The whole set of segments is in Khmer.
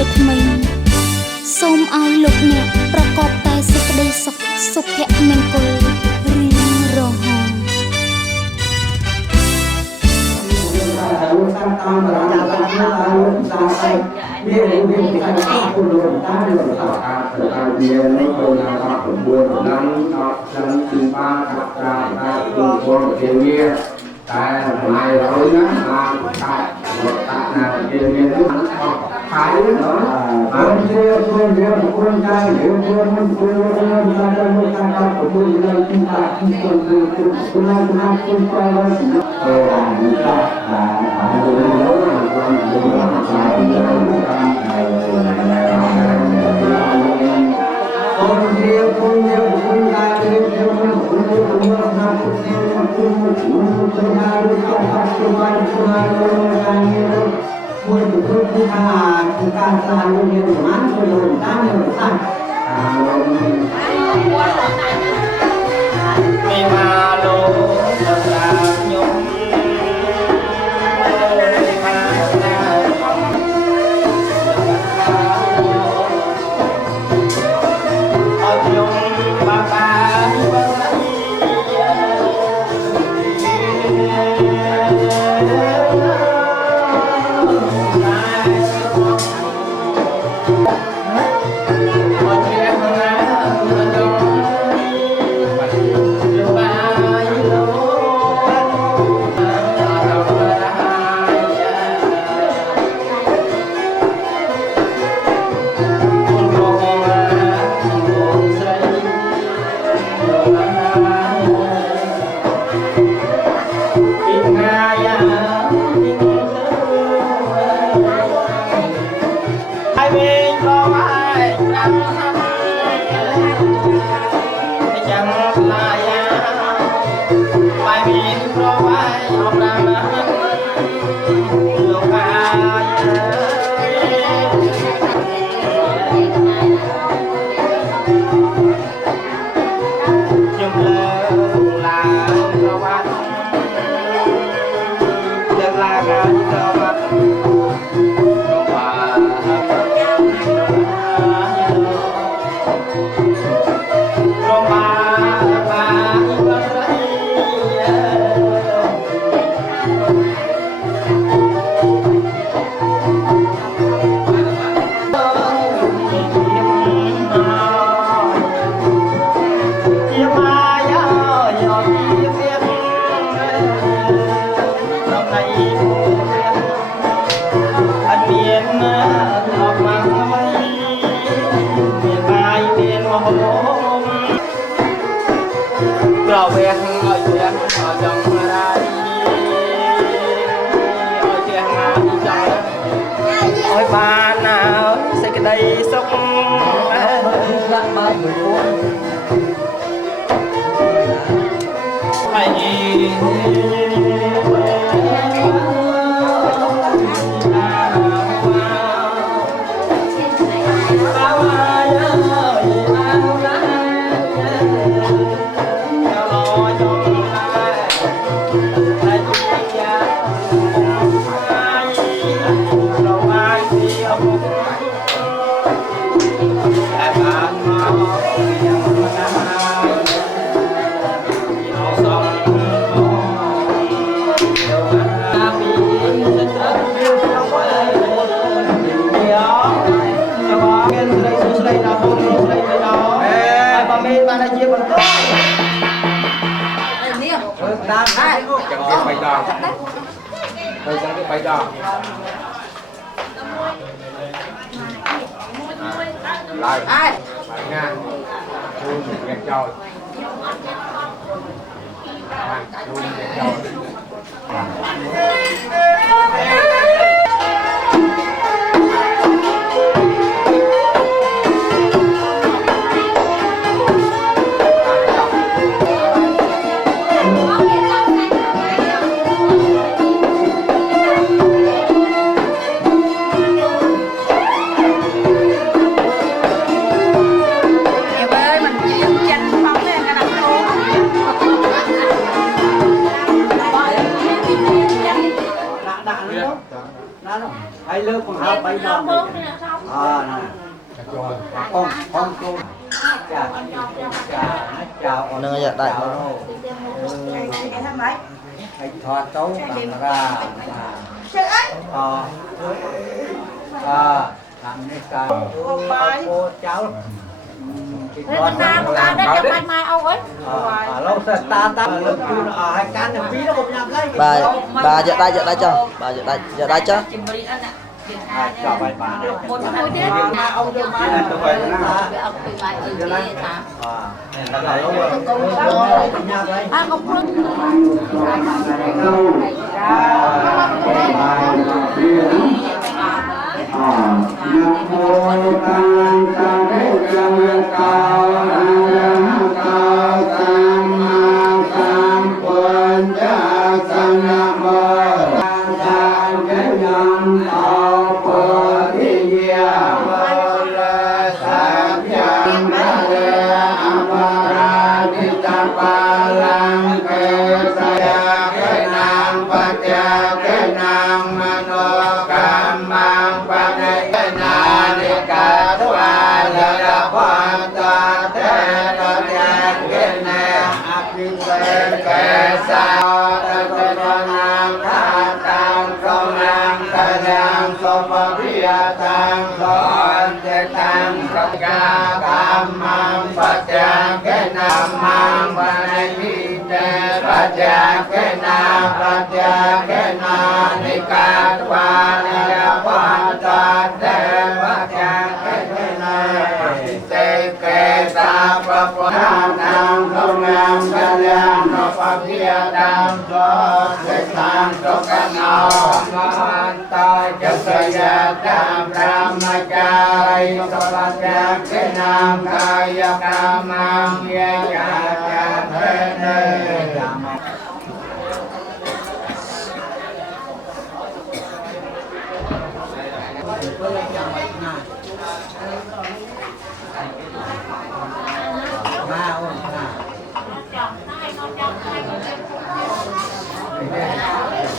ជាថ្មីសូមឲ្យលោកអ្នកប្រកបតែសេចក្តីសុខសុភមង្គលរៀងរហូតតែថ្ងៃរយណាបានកាត់រត់តាណាជាមាននោះខាយនោះបានជាខ្លួនយើងខ្លួនចាយយើងខ្លួនមិនខ្លួនយើងតាមទៅតាមតាមទៅយើងទីតាទីខ្លួនខ្លួនណាខ្លួនចាយហើយអឺអាទៅអូនយើងខ្លួនចាយយើងខ្លួនណាមួយគឺការស្លាយមានប្រមាណចូលតាមនៅតាមមីម៉ាឡូស្រាខ្ញុំបានណាសេចក្តីសុខbay đỏ lại ai nha luôn nghe cho luôn nghe cho hay lơ còn học bay đòn nâng giờ đại thoát tấu bằng ra làm nên cả cô cháu lâu ta lúc hai can thì phí nó không nhầm lấy bà giờ đại cho bà giờ đại cho cho bài bà này một hồi tiếp ông đưa máy là tụi bài nó ông tụi bài ở dưới ta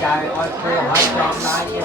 Trời ơi, cô hỏi con nói chứ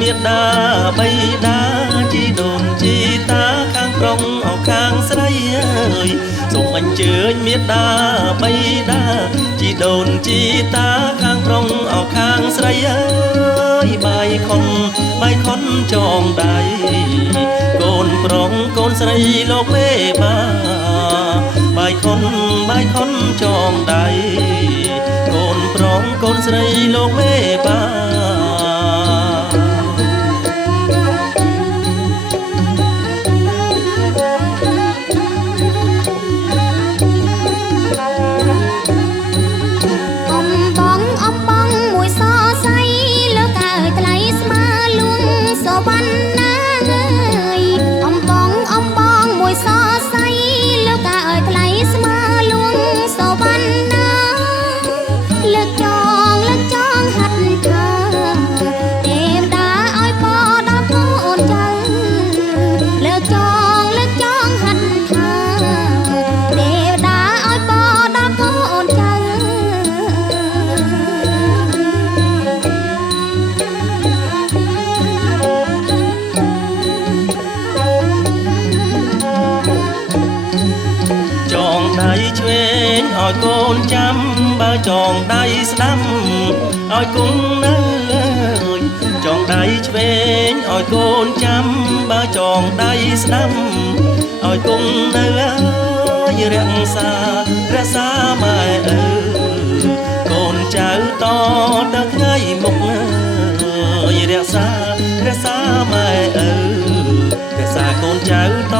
miệt đà bay đá chi đồn chi ta khang prong ao khang sấy ơi sông anh chơi miệt đà bay đá chi đồn chi ta khang prong ao khang sấy ơi bài khôn tròn đầy côn prong côn sấy lộc mê ba bài khôn tròn đầy côn prong côn sấy lộc mê ba lực tròn hạt នចាំបើចងដៃស្ដាំឲ្យគង់នៅចងដៃឆ្វេងឲ្យកូនចាំបើចងដៃស្ដាំឲ្យគង់នៅរក្សាម៉ែកូនចៅតទៅថ្ងៃមុខរក្សាម៉ែរក្សាកូនចៅត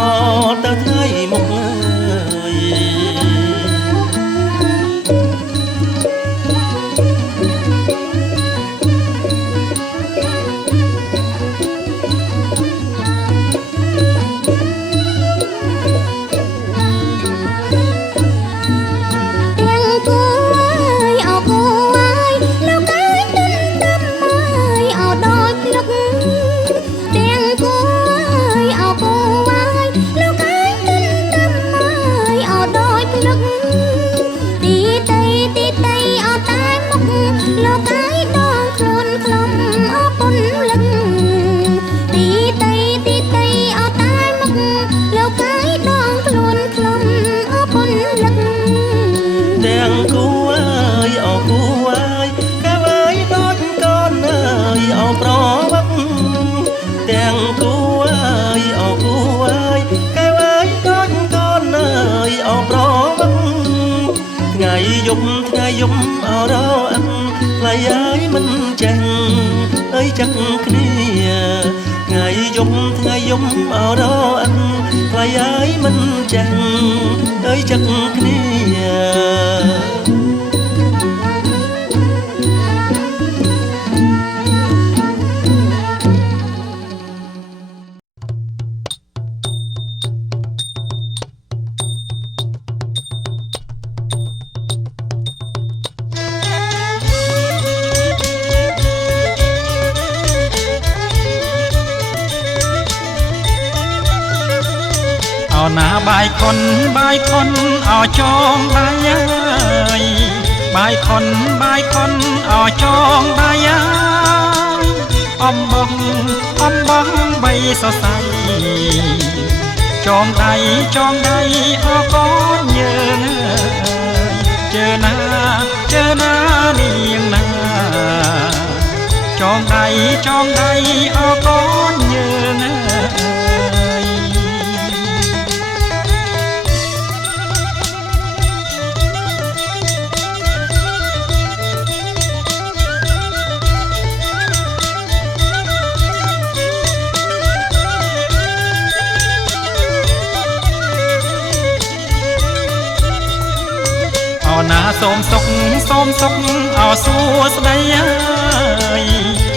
ទៅថ្ងៃមុខថ្ងៃយប់អរអិនថ្លៃហើយមិនចេះអើយចឹកគ្នាថ្ងៃយប់អរអិនថ្លៃហើយមិនចេះអើយចឹកគ្នា ណាបាយខុនអោចងដៃបាយខុនអោចងដៃអំបងបីសរសៃចងដៃអកូនយើងជើណានាងណាចងដៃអកូនយើងណាសូមសុខអោសួស្ដី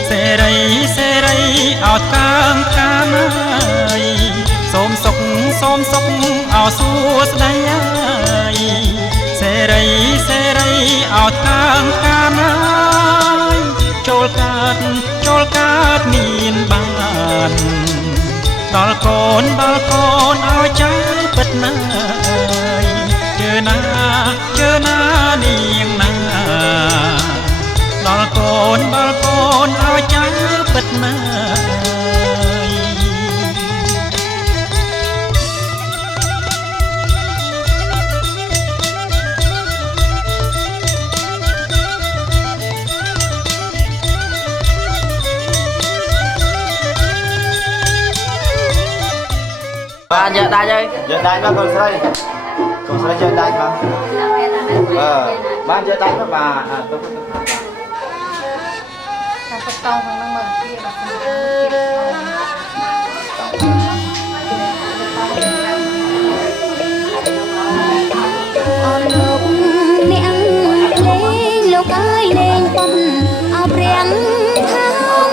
សេរីអោតាំងកានសូមសុខអោសួស្ដីសេរីអោតាំងកានចូលកើតមានបានដល់កូនឲ្យចាស់ពិតណាស់ជើណានាងណាដល់កូនឲ្យចាស់ពិតណាបានយកដាច់ហើយយកដាច់មកកូនស្រីយកដាច់មកបានយកដាច់មកបាទទុកតែតង់ខាងហ្នឹងមើលទៀតអរលោកអ្នកលេងលោកអើយលេងប៉ុនអោព្រៀងខាង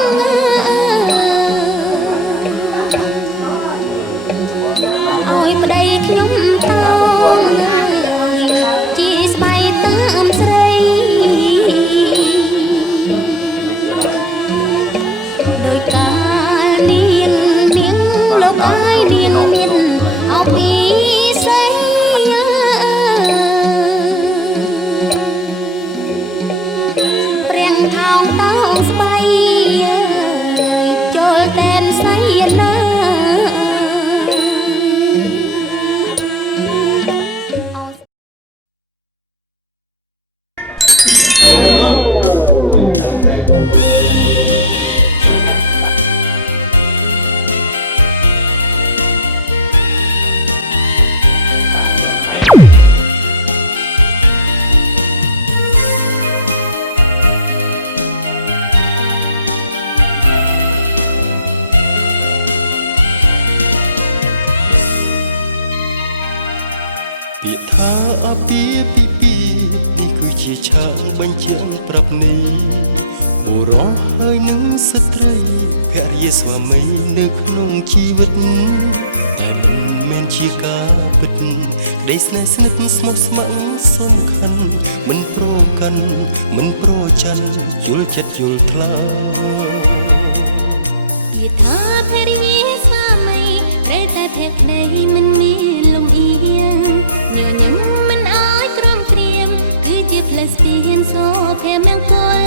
អើយប្តីខ្ញុំតោងជីស្បៃតាមស្រីដោយកាលនាងលោកអើយនាងមានអោពីស្រីព្រៀងថោងតោងស្បៃចូលតែនស្អីណា ថាអាពាហ៍ពិពាហ៍នេះគឺជាឆាកបញ្ជាក់ប្រាប់នេះបុរសហើយនឹងស្ត្រីភរិយាស្វាមីនៅក្នុងជីវិតតែមិនមែនជាការពិតក្តីស្នេហ៍ស្និទ្ធស្មោះស្ម័គ្រសំខាន់មិនប្រកាន់មិនប្រច័ណ្ឌយល់ចិត្តយល់ថ្លើយថាភរិយាស្វាមីត្រូវតែភក្តីមិនមានលំអៀងញញឹមមិនអាចក្រំក្រៀមគឺជាផ្លូវស្ពានសូភមង្គល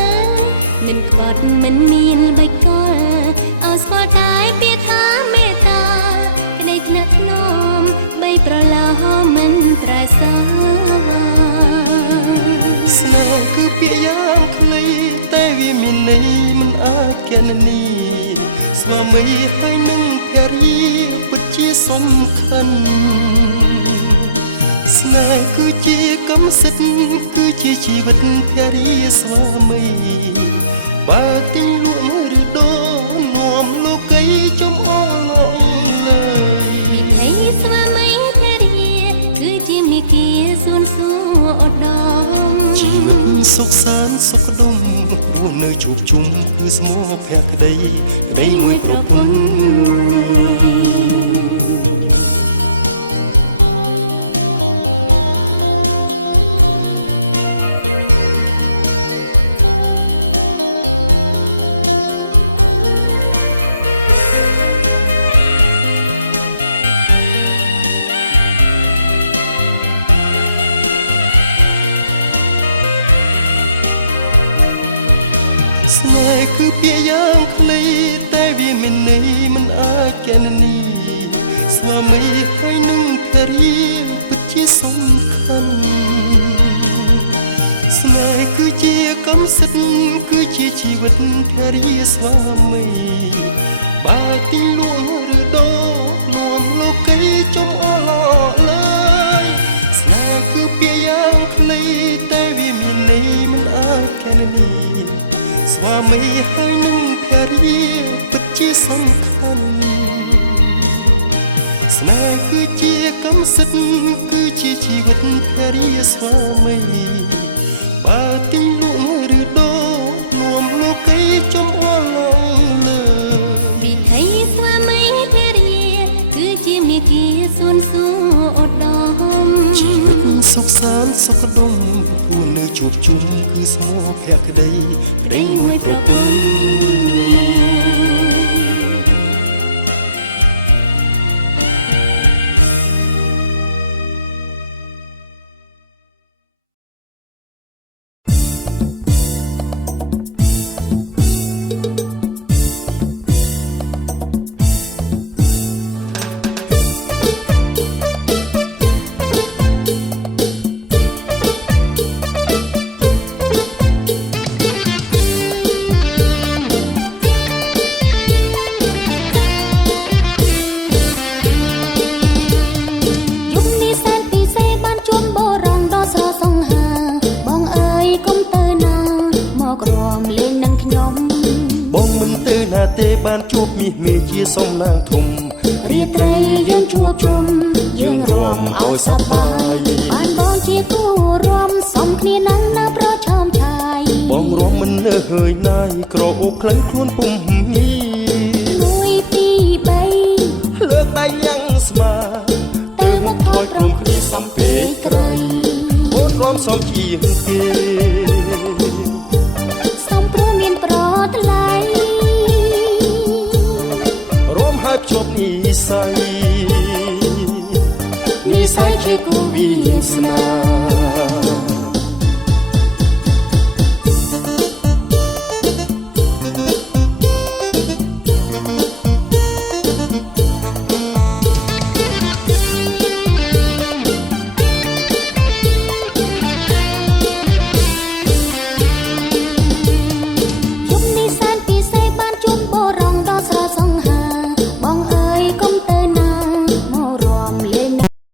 មិនក្បត់មិនមានបិកលអោស្គាល់តែពាក្យថាមេត្តាក្តីថ្នាក់ថ្នមបីប្រឡោមិនត្រែសាស្នេហ៍គឺពាក្យយ៉ាងខ្លីតែវាមានន័យមិនអាចគណនាស្វាមីហើយនឹងភរិយាពិតជាសំខាន់ស្នេហ៍គឺជាកម្មសិទ្ធិគឺជាជីវិតភរិយាស្វាមីបើទិញលក់មើលឬដូរនាំលោកីចំអល់ឡើយវិថីស្វាមីភរិយាគឺជាមេគាសួនសួរឧត្តមជីវិតសុខសាន្តសុខដុមរស់នៅជួបជុំគឺស្មោះភក្តីក្តីមួយប្រពន្ធស្នេហ៍គឺពាក្យយ៉ាងខ្លីតែវាមានន័យមិនអាចគណនាស្វាមីហើយនឹងភរិយាពិតជាសំខាន់ស្នេហ៍គឺជាកម្មសិទ្ធិគឺជាជីវិតភរិយាស្វាមីបើទិញលក់ឬដូរនាំលោកីចំអល់ឡើយស្នេហ៍គឺពាក្យយ៉ាងខ្លីតែវាមានន័យមិនអាចគណនាស្វាមីហើយនឹងភរិយាពិតជាសំខាន់ស្នេហ៍គឺជាកម្មសិទ្ធិគឺជាជីវិតភរិយាស្វាមីបើទិញលក់ឬដូរនាំលោកីចំអល់លើវិថីស្វាមីភរិយាគឺជាមេគាសួនសួរឧត្តមជីវិតសុខសាន្តសុខដុមគួរនៅជួបជុំគឺស្មោះភក្តីក្តីមួយប្រពន្ធបានជួបមាសមេជាសំណាងធំរាត្រីយើងជួបជុំយើងរួមឲ្យសប្បាយបានបងជាគូរួមសំគ្នានឹងនៅប្រឆោមឆាយបងរួមមិននៅហើយណាយក្រអូបក្លែងខ្លួនពុំមី1 2 3លើកដៃយ៉ាងស្មាទៅមកថយព្រមគ្នាសំពេក្រៃអូនរួមសំជាងគេសំព្រមមានប្រថ្លៃហើយភ្ជាប់និស្ស័យជាគូវាសនា